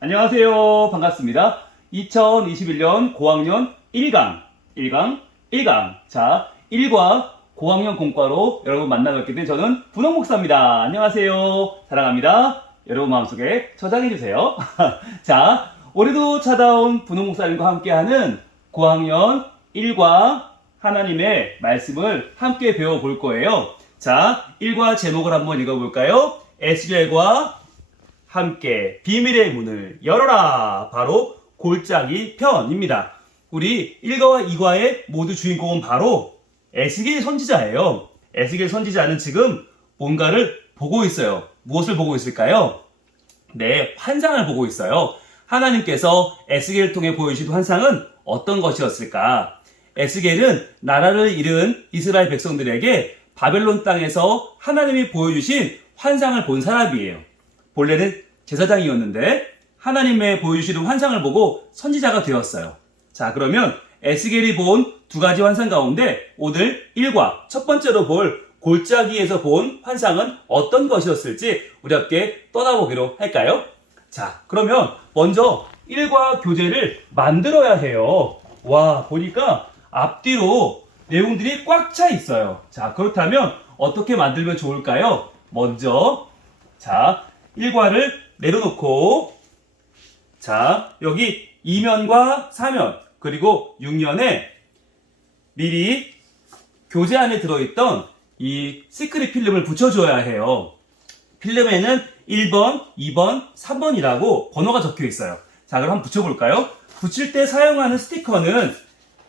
안녕하세요. 반갑습니다. 2021년 고학년 1강. 자, 1과 고학년 공과로 여러분 만나뵙게 된 저는 분홍 목사입니다. 안녕하세요. 사랑합니다. 여러분 마음속에 저장해주세요. 자, 올해도 찾아온 분홍 목사님과 함께하는 고학년 1과 하나님의 말씀을 함께 배워볼 거예요. 자, 1과 제목을 한번 읽어볼까요? 에스겔과 함께 비밀의 문을 열어라. 바로 골짜기 편입니다. 우리 1과와 2과의 모두 주인공은 바로 에스겔 선지자예요. 에스겔 선지자는 지금 뭔가를 보고 있어요. 무엇을 보고 있을까요? 네, 환상을 보고 있어요. 하나님께서 에스겔을 통해 보여주신 환상은 어떤 것이었을까? 에스겔은 나라를 잃은 이스라엘 백성들에게 바벨론 땅에서 하나님이 보여주신 환상을 본 사람이에요. 본래는 제사장이었는데 하나님의 보여주시는 환상을 보고 선지자가 되었어요. 자, 그러면 에스겔이 본 두 가지 환상 가운데 오늘 1과 첫 번째로 볼 골짜기에서 본 환상은 어떤 것이었을지 우리 함께 떠나보기로 할까요? 자, 그러면 먼저 1과 교재를 만들어야 해요. 와, 보니까 앞뒤로 내용들이 꽉 차 있어요. 자, 그렇다면 어떻게 만들면 좋을까요? 먼저 자, 1과를 내려놓고 자, 여기 2면과 4면 그리고 6면에 미리 교재 안에 들어있던 이 시크릿 필름을 붙여줘야 해요. 필름에는 1번, 2번, 3번이라고 번호가 적혀 있어요. 자, 그럼 한번 붙여볼까요? 붙일 때 사용하는 스티커는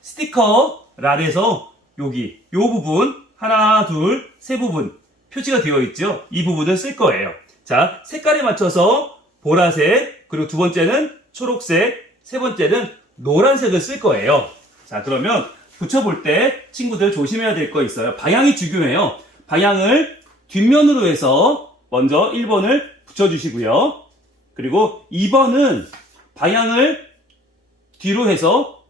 스티커 란에서 여기 요 부분 하나, 둘, 세 부분 표시가 되어 있죠. 이 부분을 쓸 거예요. 자, 색깔에 맞춰서 보라색, 그리고 두 번째는 초록색, 세 번째는 노란색을 쓸 거예요. 자, 그러면 붙여볼 때 친구들 조심해야 될 거 있어요. 방향이 중요해요. 방향을 뒷면으로 해서 먼저 1번을 붙여주시고요. 그리고 2번은 방향을 뒤로 해서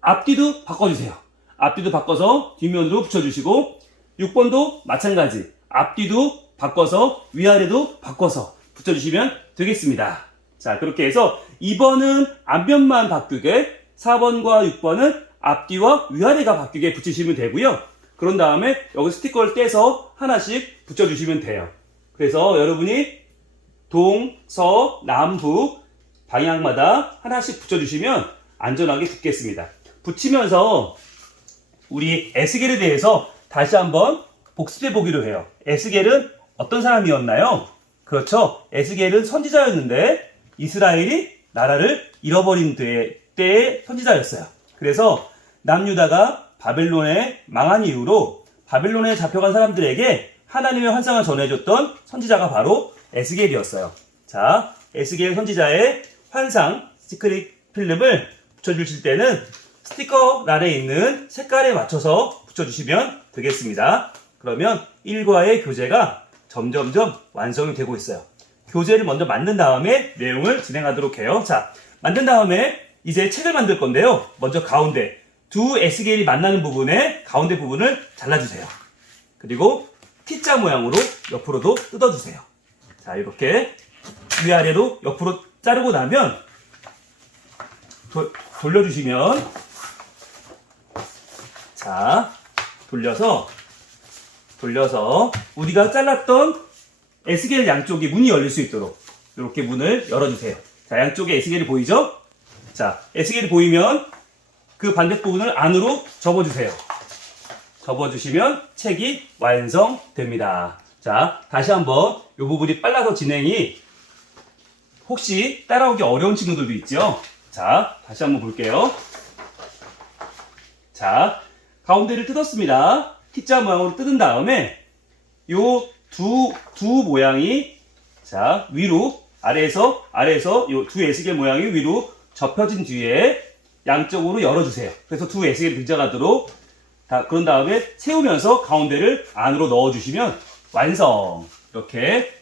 앞뒤도 바꿔주세요. 앞뒤도 바꿔서 뒷면으로 붙여주시고 6번도 마찬가지. 앞뒤도 바꿔서 위아래도 바꿔서 붙여주시면 되겠습니다. 자, 그렇게 해서 2번은 앞면만 바뀌게 4번과 6번은 앞뒤와 위아래가 바뀌게 붙이시면 되고요. 그런 다음에 여기 스티커를 떼서 하나씩 붙여주시면 돼요. 그래서 여러분이 동, 서, 남, 북 방향마다 하나씩 붙여주시면 안전하게 붙겠습니다. 붙이면서 우리 에스겔에 대해서 다시 한번 복습해 보기로 해요. 에스겔은 어떤 사람이었나요? 그렇죠. 에스겔은 선지자였는데 이스라엘이 나라를 잃어버린 때의 선지자였어요. 그래서 남유다가 바벨론에 망한 이후로 바벨론에 잡혀간 사람들에게 하나님의 환상을 전해줬던 선지자가 바로 에스겔이었어요. 자, 에스겔 선지자의 환상 시크릿 필름을 붙여주실 때는 스티커 란에 있는 색깔에 맞춰서 붙여주시면 되겠습니다. 그러면 1과의 교재가 점점점 완성이 되고 있어요. 교재를 먼저 만든 다음에 내용을 진행하도록 해요. 자, 만든 다음에 이제 책을 만들 건데요. 먼저 가운데 두 에스겔이 만나는 부분에 가운데 부분을 잘라주세요. 그리고 T자 모양으로 옆으로도 뜯어주세요. 자, 이렇게 위아래로 옆으로 자르고 나면 돌려주시면 자, 돌려서 우리가 잘랐던 에스겔 양쪽이 문이 열릴 수 있도록 이렇게 문을 열어주세요. 자, 양쪽에 에스겔이 보이죠? 자, 에스겔이 보이면 그 반대 부분을 안으로 접어주세요. 접어주시면 책이 완성됩니다. 자, 다시 한번 이 부분이 빨라서 진행이 혹시 따라오기 어려운 친구들도 있죠? 자, 다시 한번 볼게요. 자, 가운데를 뜯었습니다. T자 모양으로 뜯은 다음에 요 두 모양이 자, 위로 아래에서 요 두 에스겔 모양이 위로 접혀진 뒤에 양쪽으로 열어주세요. 그래서 두 에스겔이 등장하도록 그런 다음에 세우면서 가운데를 안으로 넣어주시면 완성. 이렇게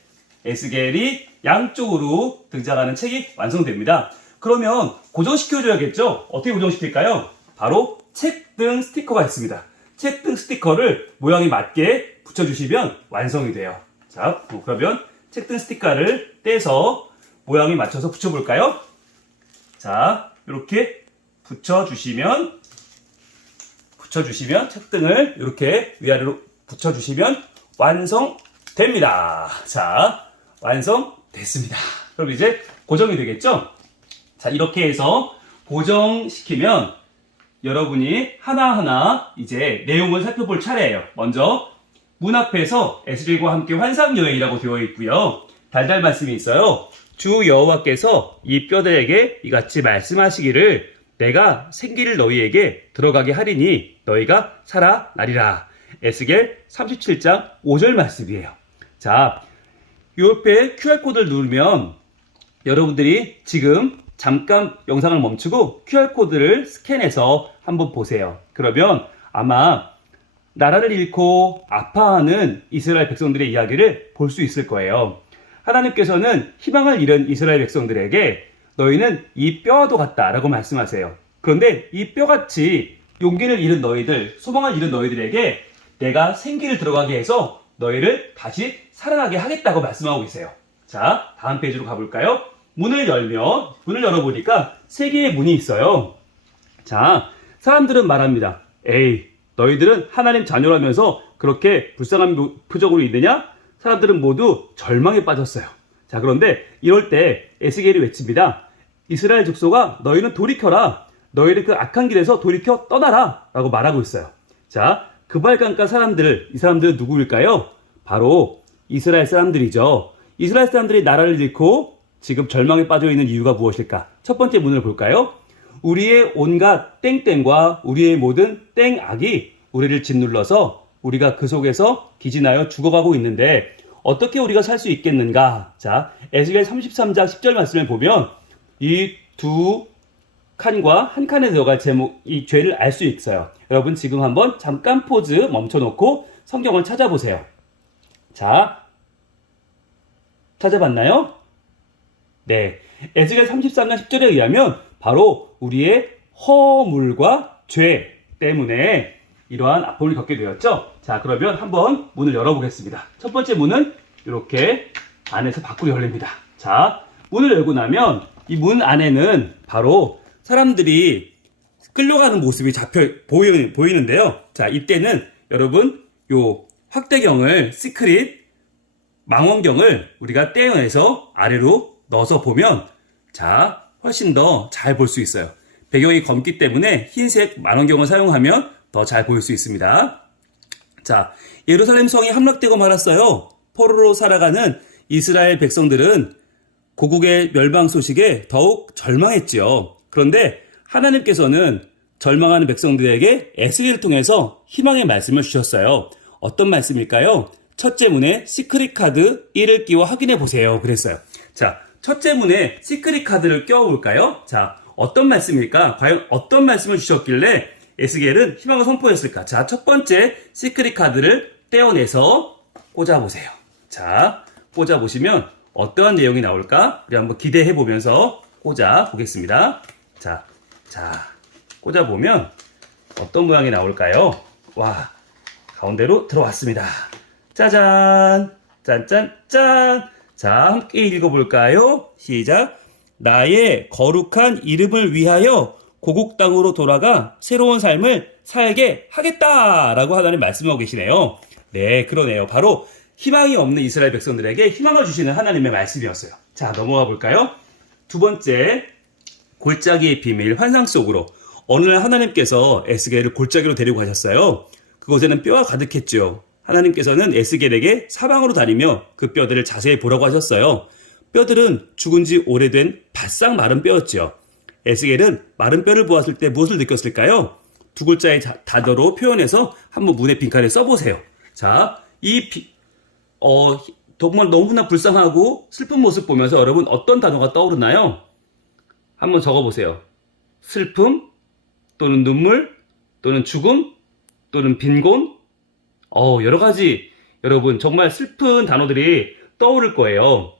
에스겔이 양쪽으로 등장하는 책이 완성됩니다. 그러면 고정시켜줘야겠죠? 어떻게 고정시킬까요? 바로 책등 스티커가 있습니다. 책등 스티커를 모양에 맞게 붙여주시면 완성이 돼요. 자, 그러면 책등 스티커를 떼서 모양에 맞춰서 붙여볼까요? 자, 이렇게 붙여주시면 책등을 이렇게 위아래로 붙여주시면 완성됩니다. 자, 완성됐습니다. 그럼 이제 고정이 되겠죠? 자, 이렇게 해서 고정시키면 여러분이 하나하나 이제 내용을 살펴볼 차례예요. 먼저 문 앞에서 에스겔과 함께 환상여행이라고 되어 있고요. 달달 말씀이 있어요. 주 여호와께서 이 뼈들에게 이같이 말씀하시기를 내가 생기를 너희에게 들어가게 하리니 너희가 살아나리라. 에스겔 37장 5절 말씀이에요. 자, 옆에 QR코드를 누르면 여러분들이 지금 잠깐 영상을 멈추고 QR코드를 스캔해서 한번 보세요. 그러면 아마 나라를 잃고 아파하는 이스라엘 백성들의 이야기를 볼 수 있을 거예요. 하나님께서는 희망을 잃은 이스라엘 백성들에게 너희는 이 뼈와도 같다 라고 말씀하세요. 그런데 이 뼈같이 용기를 잃은 너희들, 소망을 잃은 너희들에게 내가 생기를 들어가게 해서 너희를 다시 살아나게 하겠다고 말씀하고 계세요. 자, 다음 페이지로 가볼까요? 문을 열어보니까 세 개의 문이 있어요. 자, 사람들은 말합니다. 에이, 너희들은 하나님 자녀라면서 그렇게 불쌍한 표정으로 있느냐? 사람들은 모두 절망에 빠졌어요. 자, 그런데 이럴 때 에스겔이 외칩니다. 이스라엘 족속아, 너희는 돌이켜라. 너희를 그 악한 길에서 돌이켜 떠나라. 라고 말하고 있어요. 자, 그발강가 사람들, 이 사람들은 누구일까요? 바로 이스라엘 사람들이죠. 이스라엘 사람들이 나라를 잃고 지금 절망에 빠져 있는 이유가 무엇일까? 첫 번째 문을 볼까요? 우리의 온갖 땡땡과 우리의 모든 땡악이 우리를 짓눌러서 우리가 그 속에서 기진하여 죽어가고 있는데 어떻게 우리가 살 수 있겠는가? 자, 에스겔 33장 10절 말씀을 보면 이 두 칸과 한 칸에 들어갈 제목, 이 죄를 알 수 있어요. 여러분 지금 한번 잠깐 포즈 멈춰놓고 성경을 찾아보세요. 자, 찾아봤나요? 네, 에스겔 33장 10절에 의하면 바로 우리의 허물과 죄 때문에 이러한 아픔을 겪게 되었죠. 자, 그러면 한번 문을 열어보겠습니다. 첫 번째 문은 이렇게 안에서 밖으로 열립니다. 자, 문을 열고 나면 이 문 안에는 바로 사람들이 끌려가는 모습이 보이는데요. 자, 이때는 여러분 요 확대경을 시크릿 망원경을 우리가 떼어내서 아래로 넣어서 보면 자, 훨씬 더 잘 볼 수 있어요. 배경이 검기 때문에 흰색 망원경을 사용하면 더 잘 보일 수 있습니다. 자, 예루살렘 성이 함락되고 말았어요. 포로로 살아가는 이스라엘 백성들은 고국의 멸망 소식에 더욱 절망했지요. 그런데 하나님께서는 절망하는 백성들에게 에스겔을 통해서 희망의 말씀을 주셨어요. 어떤 말씀일까요? 첫째 문에 시크릿 카드 1을 끼워 확인해 보세요. 그랬어요. 자, 첫째 문에 시크릿 카드를 끼워볼까요? 자, 어떤 말씀일까? 과연 어떤 말씀을 주셨길래 에스겔은 희망을 선포했을까? 자, 첫 번째 시크릿 카드를 떼어내서 꽂아보세요. 자, 꽂아보시면 어떠한 내용이 나올까? 우리 한번 기대해보면서 꽂아보겠습니다. 자, 꽂아보면 어떤 모양이 나올까요? 와, 가운데로 들어왔습니다. 짜잔! 짠짠짠! 자, 함께 읽어볼까요? 시작! 나의 거룩한 이름을 위하여 고국 땅으로 돌아가 새로운 삶을 살게 하겠다! 라고 하나님 말씀하고 계시네요. 네, 그러네요. 바로 희망이 없는 이스라엘 백성들에게 희망을 주시는 하나님의 말씀이었어요. 자, 넘어가 볼까요? 두 번째, 골짜기의 비밀, 환상 속으로. 어느 날 하나님께서 에스겔을 골짜기로 데리고 가셨어요. 그곳에는 뼈가 가득했죠. 하나님께서는 에스겔에게 사방으로 다니며 그 뼈들을 자세히 보라고 하셨어요. 뼈들은 죽은 지 오래된 바싹 마른 뼈였죠. 에스겔은 마른 뼈를 보았을 때 무엇을 느꼈을까요? 두 글자의 단어로 표현해서 한번 문의 빈칸에 써보세요. 자, 정말 너무나 불쌍하고 슬픈 모습 보면서 여러분 어떤 단어가 떠오르나요? 한번 적어보세요. 슬픔, 또는 눈물, 또는 죽음, 또는 빈곤, 여러 가지 여러분 정말 슬픈 단어들이 떠오를 거예요.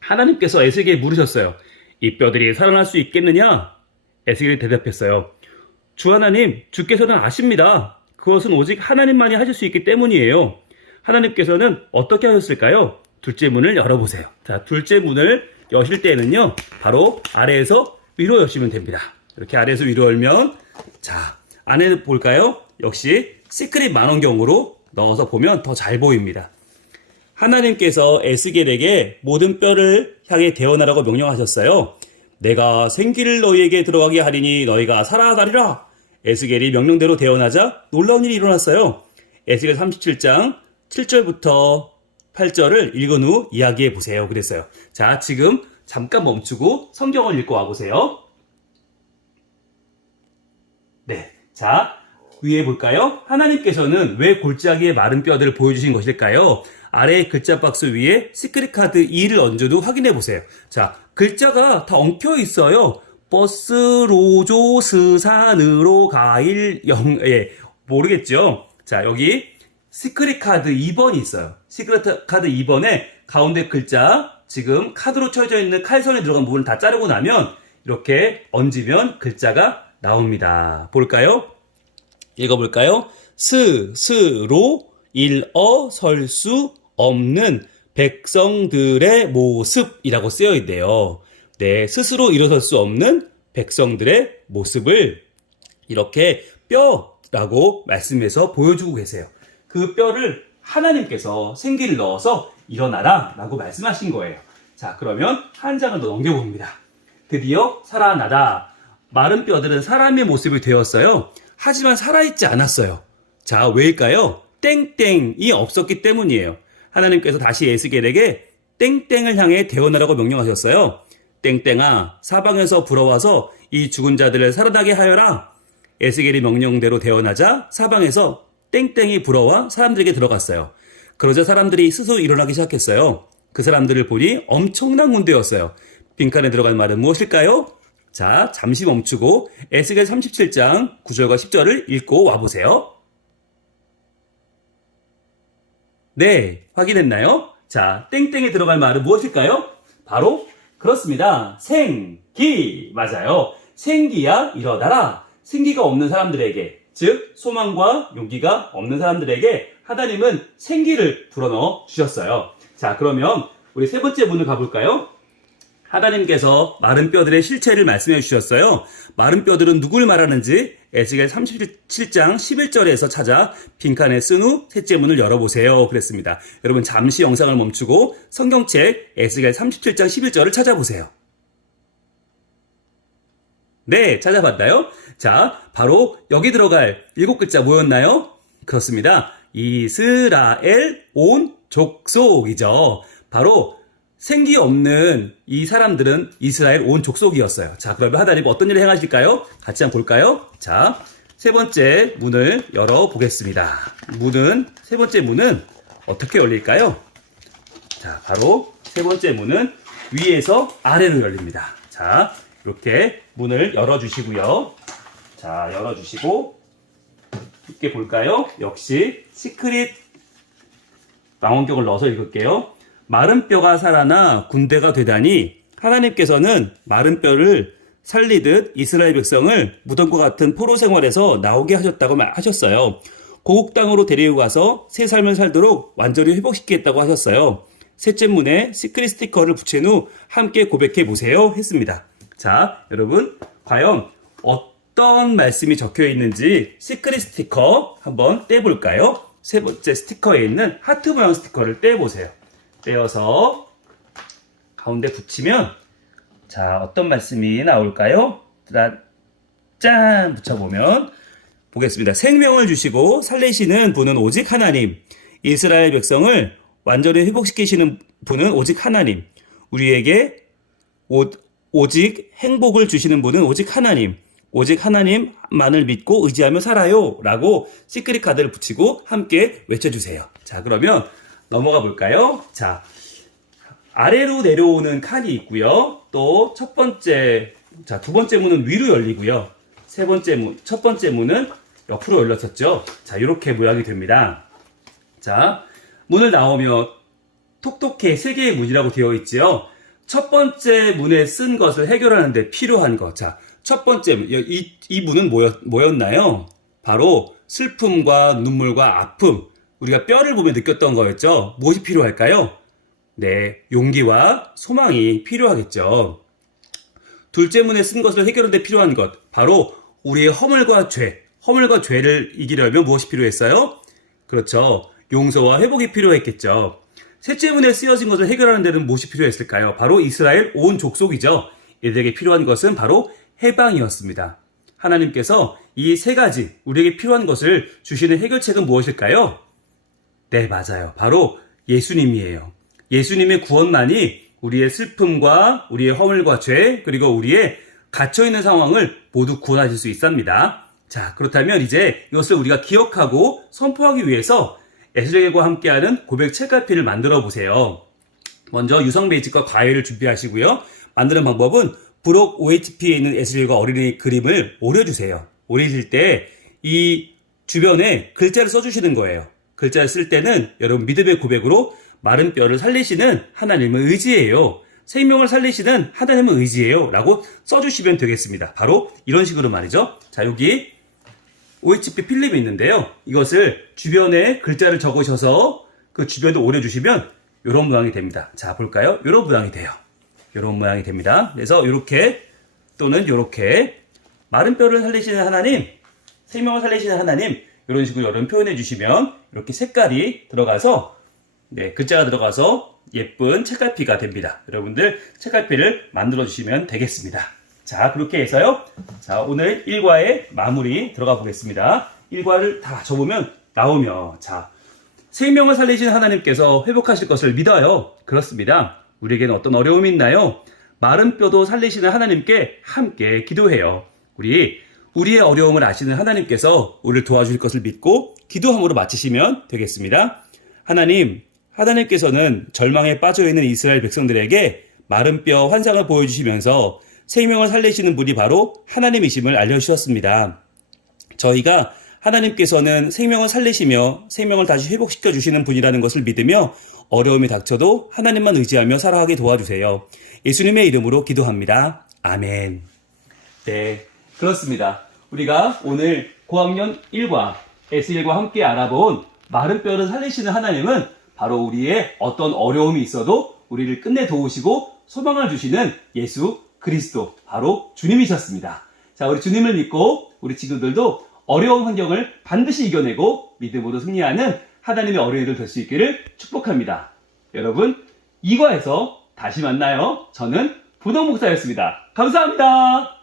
하나님께서 에스겔에게 물으셨어요. 이 뼈들이 살아날 수 있겠느냐? 에스겔이 대답했어요. 주 하나님, 주께서는 아십니다. 그것은 오직 하나님만이 하실 수 있기 때문이에요. 하나님께서는 어떻게 하셨을까요? 둘째 문을 열어보세요. 자, 둘째 문을 여실 때는요, 바로 아래에서 위로 여시면 됩니다. 이렇게 아래에서 위로 열면, 자, 안에 볼까요? 역시 시크릿 만원경으로 넣어서 보면 더 잘 보입니다. 하나님께서 에스겔에게 모든 뼈를 향해 대어나라고 명령하셨어요. 내가 생기를 너희에게 들어가게 하리니 너희가 살아나리라. 에스겔이 명령대로 대어나자 놀라운 일이 일어났어요. 에스겔 37장 7절부터 8절을 읽은 후 이야기해 보세요. 그랬어요. 자, 지금 잠깐 멈추고 성경을 읽고 와보세요. 네. 자, 위에 볼까요? 하나님께서는 왜 골짜기의 마른 뼈들을 보여주신 것일까요? 아래의 글자 박스 위에 시크릿 카드 2를 얹은 후 확인해 보세요. 자, 글자가 다 엉켜 있어요. 버스, 로조, 스산으로, 가일, 예, 모르겠죠? 자, 여기 시크릿 카드 2번이 있어요. 시크릿 카드 2번에 가운데 글자, 지금 카드로 쳐져 있는 칼선에 들어간 부분을 다 자르고 나면 이렇게 얹으면 글자가 나옵니다. 볼까요? 읽어볼까요? 스스로 일어설 수 없는 백성들의 모습이라고 쓰여 있네요. 네, 스스로 일어설 수 없는 백성들의 모습을 이렇게 뼈라고 말씀해서 보여주고 계세요. 그 뼈를 하나님께서 생기를 넣어서 일어나라 라고 말씀하신 거예요. 자, 그러면 한 장을 더 넘겨봅니다. 드디어 살아나다. 마른 뼈들은 사람의 모습이 되었어요. 하지만 살아있지 않았어요. 자, 왜일까요? 땡땡이 없었기 때문이에요. 하나님께서 다시 에스겔에게 땡땡을 향해 대언하라고 명령하셨어요. 땡땡아, 사방에서 불어와서 이 죽은 자들을 살아나게 하여라. 에스겔이 명령대로 대언하자 사방에서 땡땡이 불어와 사람들에게 들어갔어요. 그러자 사람들이 스스로 일어나기 시작했어요. 그 사람들을 보니 엄청난 군대였어요. 빈칸에 들어간 말은 무엇일까요? 자, 잠시 멈추고 에스겔 37장 9절과 10절을 읽고 와보세요. 네, 확인했나요? 자, 땡땡에 들어갈 말은 무엇일까요? 바로 그렇습니다. 생기. 맞아요. 생기야 일어나라. 생기가 없는 사람들에게, 즉 소망과 용기가 없는 사람들에게 하나님은 생기를 불어넣어 주셨어요. 자, 그러면 우리 세 번째 문을 가볼까요? 하나님께서 마른 뼈들의 실체를 말씀해 주셨어요. 마른 뼈들은 누굴 말하는지 에스겔 37장 11절에서 찾아 빈칸에 쓴 후 셋째 문을 열어보세요. 그랬습니다. 여러분 잠시 영상을 멈추고 성경책 에스겔 37장 11절을 찾아보세요. 네, 찾아봤나요? 자, 바로 여기 들어갈 7글자 뭐였나요? 그렇습니다. 이스라엘 온 족속이죠. 바로 생기 없는 이 사람들은 이스라엘 온 족속이었어요. 자, 그러면 하나님 어떤 일을 행하실까요? 같이 한번 볼까요? 자, 세 번째 문을 열어보겠습니다. 세 번째 문은 어떻게 열릴까요? 자, 바로 세 번째 문은 위에서 아래로 열립니다. 자, 이렇게 문을 열어주시고요. 자, 열어주시고 함께 볼까요? 역시 시크릿 망원경을 넣어서 읽을게요. 마른 뼈가 살아나 군대가 되다니 하나님께서는 마른 뼈를 살리듯 이스라엘 백성을 무덤과 같은 포로 생활에서 나오게 하셨다고 하셨어요. 고국 땅으로 데리고 가서 새 삶을 살도록 완전히 회복시키겠다고 하셨어요. 셋째 문에 시크릿 스티커를 붙인 후 함께 고백해 보세요 했습니다. 자, 여러분 과연 어떤 말씀이 적혀 있는지 시크릿 스티커 한번 떼볼까요? 세 번째 스티커에 있는 하트 모양 스티커를 떼보세요. 떼어서 가운데 붙이면 자, 어떤 말씀이 나올까요? 짠! 붙여보면 보겠습니다. 생명을 주시고 살리시는 분은 오직 하나님. 이스라엘 백성을 완전히 회복시키시는 분은 오직 하나님. 우리에게 오직 행복을 주시는 분은 오직 하나님. 오직 하나님만을 믿고 의지하며 살아요. 라고 시크릿 카드를 붙이고 함께 외쳐주세요. 자, 그러면 넘어가 볼까요? 자, 아래로 내려오는 칸이 있고요. 또 두 번째 문은 위로 열리고요. 첫 번째 문은 옆으로 열렸었죠. 자, 이렇게 모양이 됩니다. 자, 문을 나오면 톡톡해 3개의 문이라고 되어 있지요. 첫 번째 문에 쓴 것을 해결하는데 필요한 것. 자, 첫 번째 문, 이 문은 뭐였나요? 바로 슬픔과 눈물과 아픔, 우리가 뼈를 보며 느꼈던 거였죠. 무엇이 필요할까요? 네, 용기와 소망이 필요하겠죠. 둘째 문에 쓴 것을 해결하는 데 필요한 것, 바로 우리의 허물과 죄를 이기려면 무엇이 필요했어요? 그렇죠. 용서와 회복이 필요했겠죠. 셋째 문에 쓰여진 것을 해결하는 데는 무엇이 필요했을까요? 바로 이스라엘 온 족속이죠. 이들에게 필요한 것은 바로 해방이었습니다. 하나님께서 이 세 가지 우리에게 필요한 것을 주시는 해결책은 무엇일까요? 네, 맞아요. 바로 예수님이에요. 예수님의 구원만이 우리의 슬픔과 우리의 허물과 죄, 그리고 우리의 갇혀있는 상황을 모두 구원하실 수 있습니다. 자, 그렇다면 이제 이것을 우리가 기억하고 선포하기 위해서 에스겔과 함께하는 고백 책갈피를 만들어 보세요. 먼저 유성 베이직과 과일을 준비하시고요. 만드는 방법은 부록 OHP에 있는 에스겔과 어린이 그림을 오려주세요. 오리실 때 이 주변에 글자를 써주시는 거예요. 글자를 쓸 때는 여러분 믿음의 고백으로 마른 뼈를 살리시는 하나님을 의지해요. 생명을 살리시는 하나님을 의지해요. 라고 써주시면 되겠습니다. 바로 이런 식으로 말이죠. 자, 여기 OHP 필름이 있는데요. 이것을 주변에 글자를 적으셔서 그 주변에 오려주시면 이런 모양이 됩니다. 자, 볼까요? 이런 모양이 돼요. 이런 모양이 됩니다. 그래서 이렇게 또는 이렇게 마른 뼈를 살리시는 하나님, 생명을 살리시는 하나님, 이런 식으로 여러분 표현해 주시면 이렇게 색깔이 들어가서 글자가 들어가서 예쁜 책갈피가 됩니다. 여러분들 책갈피를 만들어 주시면 되겠습니다. 자, 그렇게 해서요. 자, 오늘 1과의 마무리 들어가 보겠습니다. 1과를 다 접으면 나오며, 자, 생명을 살리신 하나님께서 회복하실 것을 믿어요. 그렇습니다. 우리에게는 어떤 어려움이 있나요? 마른 뼈도 살리시는 하나님께 함께 기도해요. 우리의 어려움을 아시는 하나님께서 우리를 도와주실 것을 믿고 기도함으로 마치시면 되겠습니다. 하나님께서는 절망에 빠져있는 이스라엘 백성들에게 마른 뼈 환상을 보여주시면서 생명을 살리시는 분이 바로 하나님이심을 알려주셨습니다. 저희가 하나님께서는 생명을 살리시며 생명을 다시 회복시켜 주시는 분이라는 것을 믿으며 어려움이 닥쳐도 하나님만 의지하며 살아가게 도와주세요. 예수님의 이름으로 기도합니다. 아멘. 네, 그렇습니다. 우리가 오늘 고학년 1과 S1과 함께 알아본 마른 뼈를 살리시는 하나님은 바로 우리의 어떤 어려움이 있어도 우리를 끝내 도우시고 소망을 주시는 예수 그리스도, 바로 주님이셨습니다. 자, 우리 주님을 믿고 우리 친구들도 어려운 환경을 반드시 이겨내고 믿음으로 승리하는 하나님의 어린이들 될 수 있기를 축복합니다. 여러분, 2과에서 다시 만나요. 저는 분홍 목사였습니다. 감사합니다.